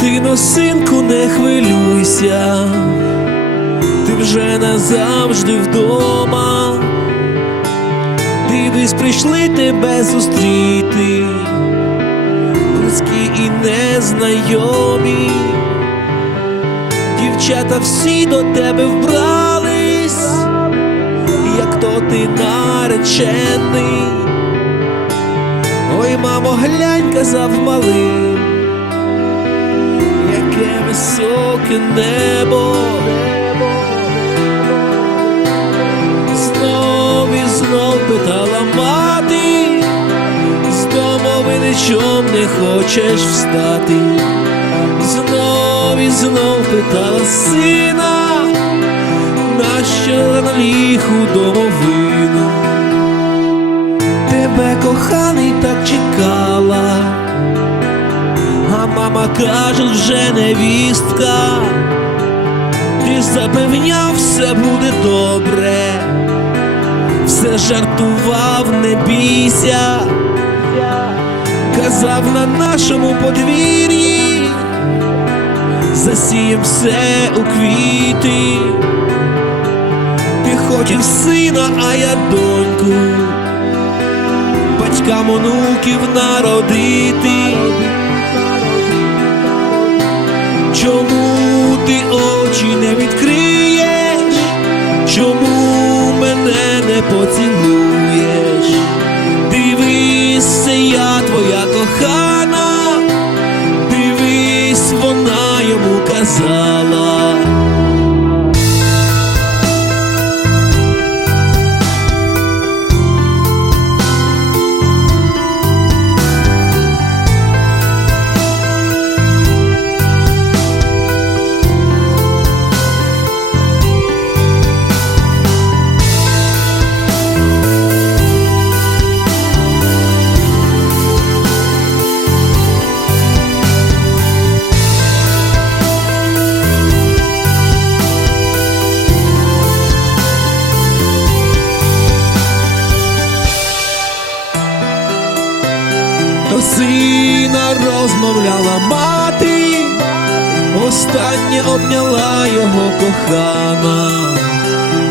Дитино, синку, не хвилюйся, ти вже назавжди вдома. Дивись, прийшли тебе зустріти, близькі і незнайомі. Дівчата всі до тебе вбрались, як то ти наречений. Ой, мамо, глянь, казав малий, високе небо. Знов і знов питала мати, з дому ви нічом не хочеш встати. Знов і знов питала сина, нащо на ліху домовину? Тебе коханий так чекала, а мама каже, вже невістка, ти запевняв, все буде добре, все жартував, не бійся, казав на нашому подвір'ї, засієм все у квіти, ти хотів сина, а я доньку. Батькам онуків народити. Tổ 录 Сина розмовляла мати, останнє обняла його кохана,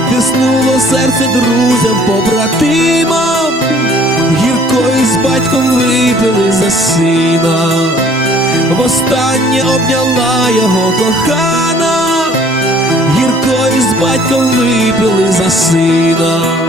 тиснуло серце друзям, побратимам, гірко із батьком випили за сина, востаннє обняла його кохана, гірко із батьком випили за сина.